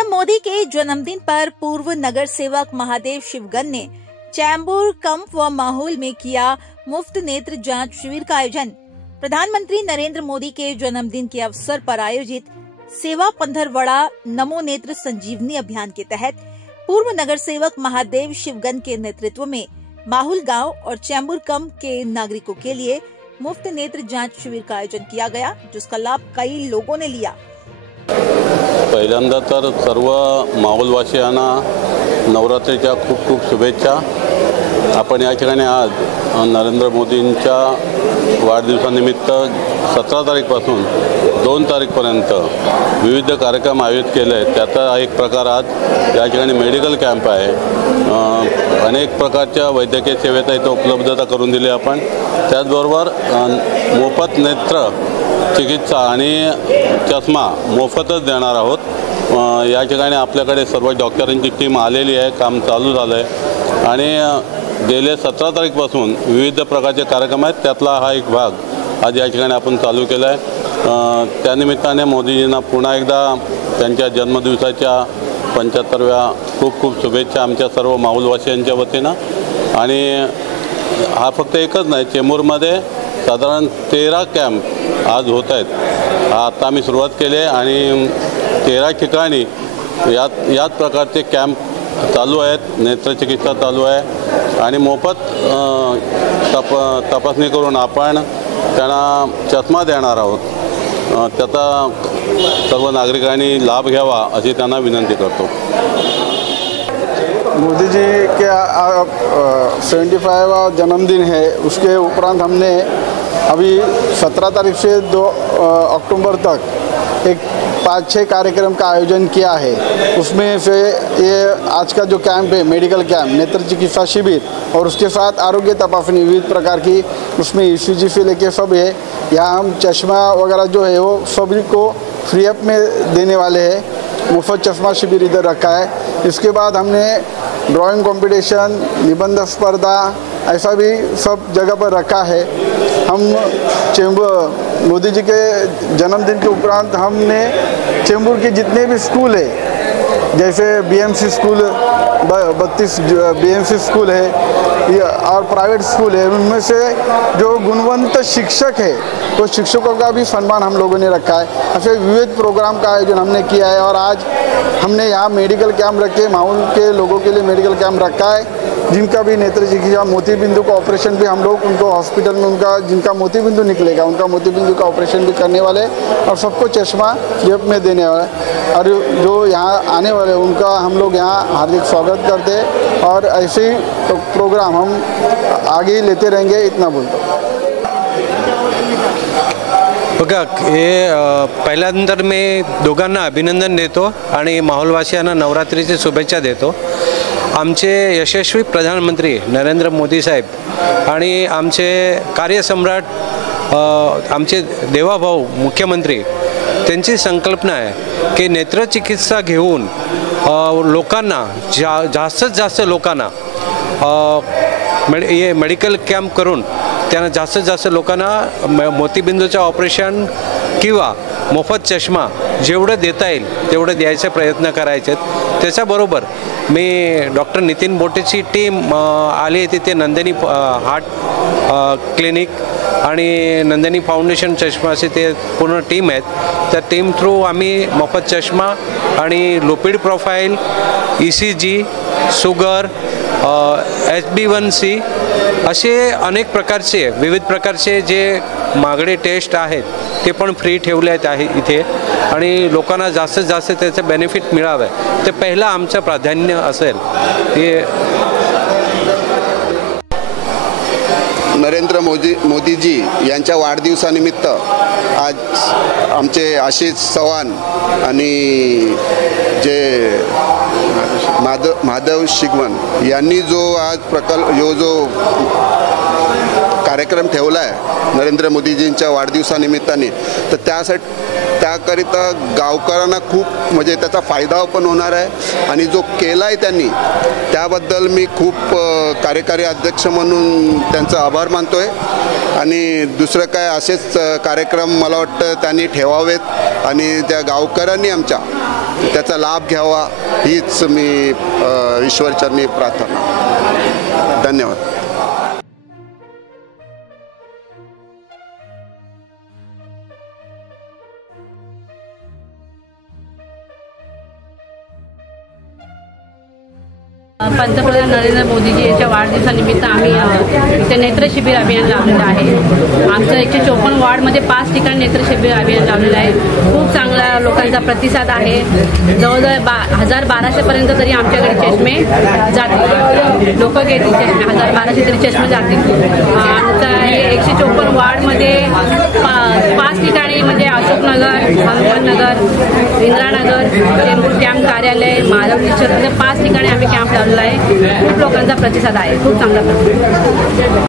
PM Modi के जन्मदिन पर पूर्व नगर सेवक महादेव शिवगन ने चैम्बूर कैंप व माहौल में किया मुफ्त नेत्र जांच शिविर का आयोजन। प्रधानमंत्री नरेंद्र मोदी के जन्मदिन के अवसर पर आयोजित सेवा पंधरवड़ा नमो नेत्र संजीवनी अभियान के तहत पूर्व नगर सेवक महादेव शिवगन के नेतृत्व में माहौल गांव और चैम्बूर कैंप के नागरिकों के लिए मुफ्त नेत्र जांच शिविर का आयोजन किया गया, जिसका लाभ कई लोगों ने लिया। पहिल्यांदा तर सर्व माहुलवासियांना नवरात्रीच्या खूप खूप शुभेच्छा। आपण या ठिकाणी आज नरेंद्र मोदींच्या वाढदिवसानिमित्त 17 तारीखपासून 2 तारीखपर्यंत विविध कार्यक्रम आयोजित केले। त्याचा एक प्रकार आज या ठिकाणी मेडिकल कॅम्प आहे। अनेक प्रकारच्या वैद्यकीय सेवेचा इथे उपलब्धता करून दिली आपण। त्याचबरोबर मोफत नेत्र चिकित्सा आणि चष्मा मोफतच देणार आहोत। या ठिकाणी आपल्याकडे सर्व डॉक्टरांची टीम आलेली आहे, काम चालू झालं आहे आणि गेले 17 तारीखपासून विविध प्रकारचे कार्यक्रम आहेत, त्यातला हा एक भाग आज या ठिकाणी आपण चालू केला आहे। त्यानिमित्ताने मोदीजींना पुन्हा एकदा त्यांच्या जन्मदिवसाच्या 75व्या खूप खूप शुभेच्छा आमच्या सर्व माहुलवासियांच्या वतीनं। आणि हा फक्त एकच नाही, चेंबूरमध्ये साधारण 13 कॅम्प आज होत आहेत। आता आम्ही सुरुवात केली आहे आणि 13 ठिकाणी याच प्रकारचे कॅम्प चालू आहेत, नेत्रचिकित्सा चालू आहे आणि मोफत तपासणी करून आपण त्यांना चष्मा देणार आहोत। त्याचा सर्व नागरिकांनी लाभ घ्यावा अशी त्यांना विनंती करतो। मोदी जी के 75वां जन्मदिन है, उसके उपरांत हमने अभी 17 तारीख से 2 अक्टूबर तक एक 5-6 कार्यक्रम का आयोजन किया है। उसमें से ये आज का जो कैंप है मेडिकल कैंप, नेत्र चिकित्सा शिविर और उसके साथ आरोग्य तपासनी विविध प्रकार की, उसमें ECG से लेके सब है। यहाँ हम चश्मा वगैरह जो है वो सभी को फ्री ऑफ में देने वाले हैं। मुफ्त चश्मा शिविर इधर रखा है। इसके बाद हमने ड्राइंग कंपटीशन, निबंध स्पर्धा ऐसा भी सब जगह पर रखा है। हम चेंबूर मोदी जी के जन्मदिन के उपरांत हमने चेंबूर के जितने भी स्कूल है, जैसे BMC स्कूल 32 BMC स्कूल है और प्राइवेट स्कूल है, उनमें से जो गुणवंत शिक्षक है तो शिक्षकों का भी सम्मान हम लोगों ने रखा है। ऐसे विविध प्रोग्राम का आयोजन हमने किया है और आज हमने यहाँ मेडिकल कैंप रखे, माहौल के लोगों के लिए मेडिकल कैंप रखा है। जिनका भी नेत्र चिकित्सा मोतीबिंदु का ऑपरेशन भी हम लोग उनको हॉस्पिटल में उनका जिनका मोतीबिंदु निकलेगा उनका मोतीबिंदु का ऑपरेशन भी करने वाले और सबको चश्मा जेब में देने वाले। और जो यहाँ आने वाले उनका हम लोग यहाँ हार्दिक स्वागत करते हैं और ऐसे ही प्रोग्राम हम आगे ही लेते रहेंगे, इतना बोलता हूँ। बघा, हे पहिल्यांतर मी दोघांना अभिनंदन देतो आणि माहुलवासियांना नवरात्रीची शुभेच्छा देतो। आमचे यशस्वी प्रधानमंत्री नरेंद्र मोदी साहेब आणि आमचे कार्यसम्राट आमचे देवाभाऊ मुख्यमंत्री, त्यांची संकल्पना आहे की नेत्रचिकित्सा घेऊन लोकांना जास्तीत जास्त लोकांना मेडिकल कॅम्प करून त्यांना जास्तीत जास्त लोकांना मोतीबिंदूचं ऑपरेशन किंवा मोफत चष्मा जेवढं देता येईल तेवढं द्यायचा प्रयत्न करायचे। त्याच्याबरोबर मी डॉक्टर नितीन बोटेची टीम आली होती, ते नंदिनी हार्ट क्लिनिक आणि नंदिनी फाउंडेशन चष्माचे ते पूर्ण टीम आहेत। त्या टीम थ्रू आम्ही मोफत चष्मा आणि lipid profile, ECG, sugar, HB1C असे अनेक प्रकारचे विविध प्रकारचे जे मागणे टेस्ट आहेत ते पण फ्री ठेवले आहेत इथे आणि लोकांना जास्तीत जास्त त्याचे बेनिफिट मिळावे ते पहिलं आमचं प्राधान्य असेल। ते नरेंद्र मोदीजी यांच्या वाढदिवसानिमित्त आज आमचे आशिष चव्हाण आणि जे महादेव शिगवन यांनी जो आज प्रकल्प जो कार्यक्रम ठेवला आहे नरेंद्र मोदीजींच्या वाढदिवसानिमित्ताने, तर त्याकरिता गावकऱ्यांना खूप म्हणजे त्याचा फायदा पण होणार आहे आणि जो केला आहे त्यांनी त्याबद्दल मी खूप कार्यकारी अध्यक्ष म्हणून त्यांचा आभार मानतो आहे. आणि दुसरं काय असेच कार्यक्रम मला वाटतं त्यांनी ठेवावेत आणि त्या गावकऱ्यांनी आमच्या त्याचा लाभ घ्यावा हीच मी ईश्वरचरणी प्रार्थना. धन्यवाद. पंतप्रधान नरेंद्र मोदीजी यांच्या वाढदिवसानिमित्त आम्ही इथे नेत्र शिबिर अभियान लावलेलं आहे. आमचं 154 वार्डमध्ये 5 ठिकाणी नेत्र शिबिर अभियान लावलेलं आहे. खूप चांगला लोकांचा प्रतिसाद आहे. जवळजवळ 1200पर्यंत तरी आमच्याकडे चष्मे जातील, लोक घेतील चष्मे, 1200 तरी चष्मे जातील. आमचा 154 वार्डमध्ये 5 ठिकाणी म्हणजे अशोकनगर, हनुमाननगर, इंदिरानगर, चेंबूर कॅम्प कार्यालय, मालवणी 5 ठिकाणी आम्ही कॅम्प लावलेला आहे. खूप लोकांचा प्रतिसाद आहे, खूप चांगला प्रतिसाद.